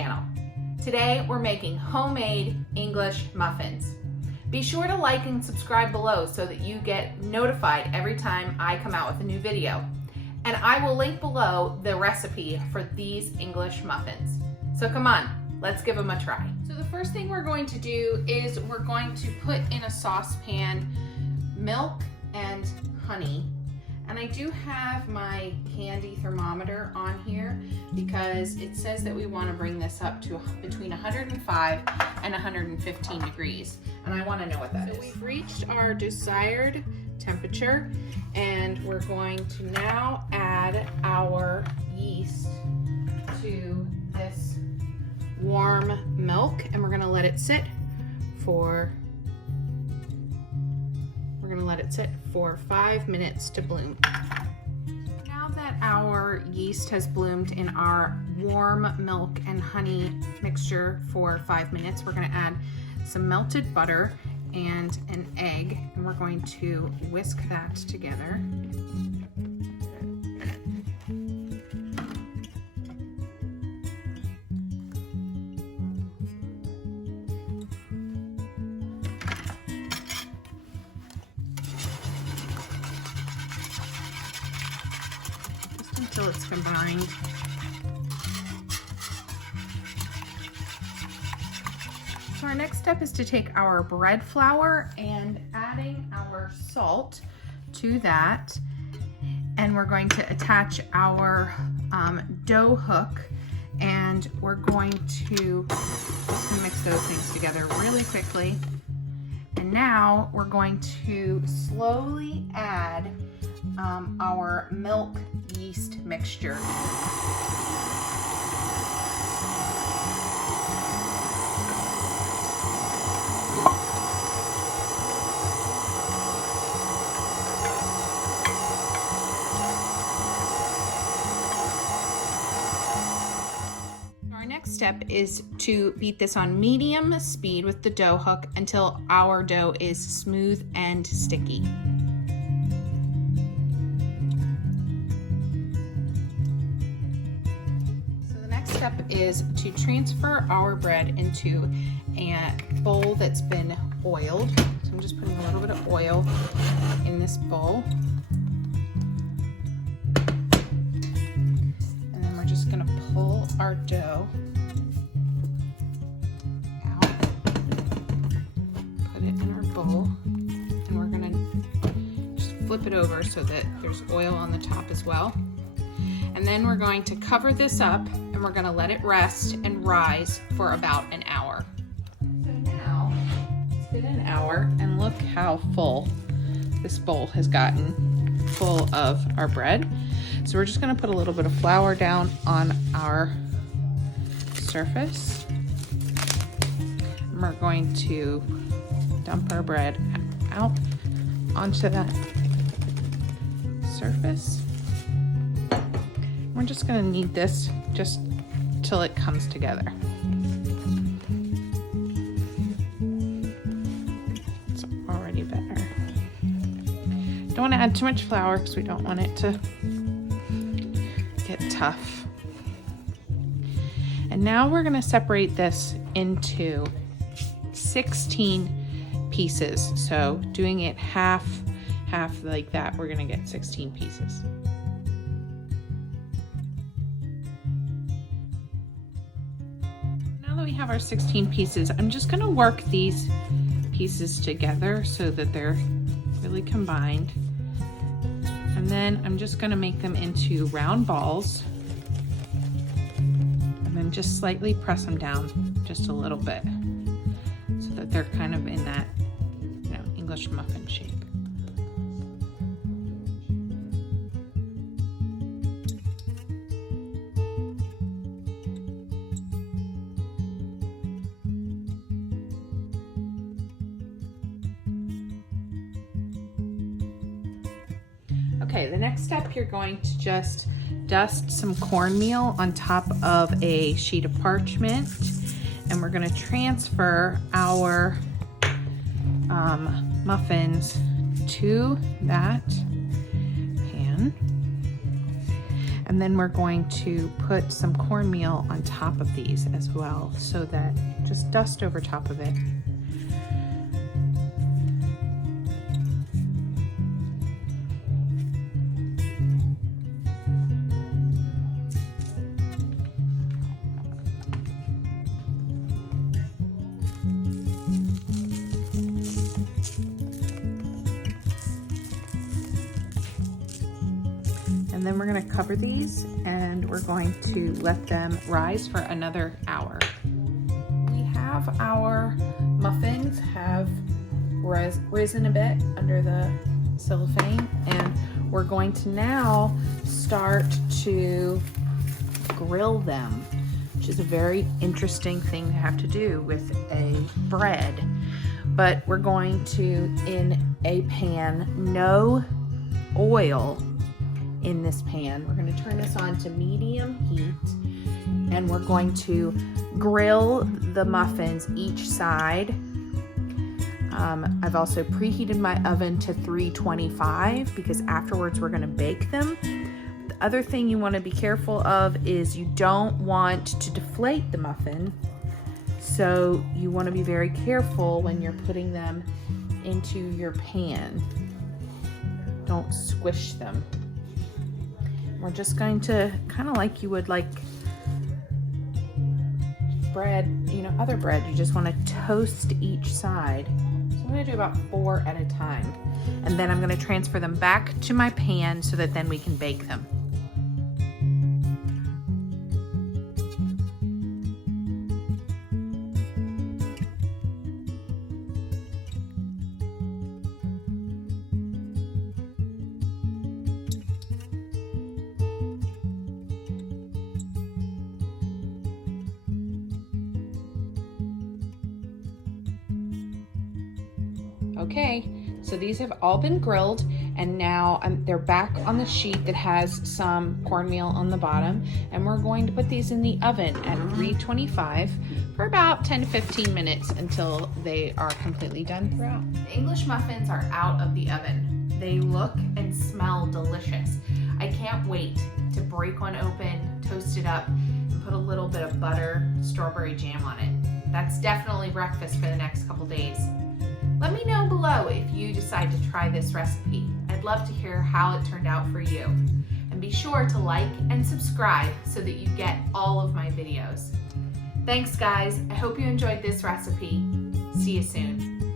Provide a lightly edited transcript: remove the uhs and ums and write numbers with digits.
channel. Today we're making homemade English muffins. Be sure to like and subscribe below so that you get notified every time I come out with a new video. And I will link below the recipe for these English muffins. So come on, let's give them a try. So the first thing we're going to do is we're going to put in a saucepan milk and honey. And I do have my handy thermometer on here because it says that we want to bring this up to between 105 and 115 degrees. And I want to know what that is. So we've reached our desired temperature and we're going to now add our yeast to this warm milk and we're going to let it sit for 5 minutes to bloom. Now that our yeast has bloomed in our warm milk and honey mixture for 5 minutes, we're going to add some melted butter and an egg, and we're going to whisk that together. Until it's combined. So our next step is to take our bread flour and adding our salt to that, and we're going to attach our dough hook, and we're going to just mix those things together really quickly. And now we're going to slowly add our milk yeast mixture. Our next step is to beat this on medium speed with the dough hook until our dough is smooth and sticky. Step is to transfer our bread into a bowl that's been oiled. So I'm just putting a little bit of oil in this bowl. And then we're just going to pull our dough out, put it in our bowl, and we're going to just flip it over so that there's oil on the top as well. And then we're going to cover this up and we're going to let it rest and rise for about an hour. So now it's been an hour and look how full this bowl has gotten, full of our bread. So we're just going to put a little bit of flour down on our surface. And we're going to dump our bread out onto that surface. We're just going to knead this just till it comes together. It's already better. Don't want to add too much flour because we don't want it to get tough. And now we're going to separate this into 16 pieces. So doing it half like that, we're going to get 16 pieces. We have our 16 pieces. I'm just going to work these pieces together so that they're really combined. And then I'm just going to make them into round balls and then just slightly press them down just a little bit so that they're kind of in that, English muffin shape. Okay, the next step, you're going to just dust some cornmeal on top of a sheet of parchment, and we're going to transfer our muffins to that pan. And then we're going to put some cornmeal on top of these as well, so that just dust over top of it. And then we're going to cover these and we're going to let them rise for another hour. We have our muffins have risen a bit under the cellophane, and we're going to now start to grill them, which is a very interesting thing to have to do with a bread. But we're going to, in a pan, no oil in this pan. We're going to turn this on to medium heat, and we're going to grill the muffins each side. I've also preheated my oven to 325 because afterwards we're going to bake them. The other thing you want to be careful of is you don't want to deflate the muffin, so you want to be very careful when you're putting them into your pan. Don't squish them. We're just going to, kind of like you would like bread, you know, other bread, you just want to toast each side. So I'm going to do about 4 at a time. And then I'm going to transfer them back to my pan so that then we can bake them. Okay, so these have all been grilled, and now they're back on the sheet that has some cornmeal on the bottom, and we're going to put these in the oven at 325 for about 10 to 15 minutes until they are completely done throughout. The English muffins are out of the oven. They look and smell delicious. I can't wait to break one open, toast it up, and put a little bit of butter, strawberry jam on it. That's definitely breakfast for the next couple days. Let me know below if you decide to try this recipe. I'd love to hear how it turned out for you. And be sure to like and subscribe so that you get all of my videos. Thanks guys, I hope you enjoyed this recipe. See you soon.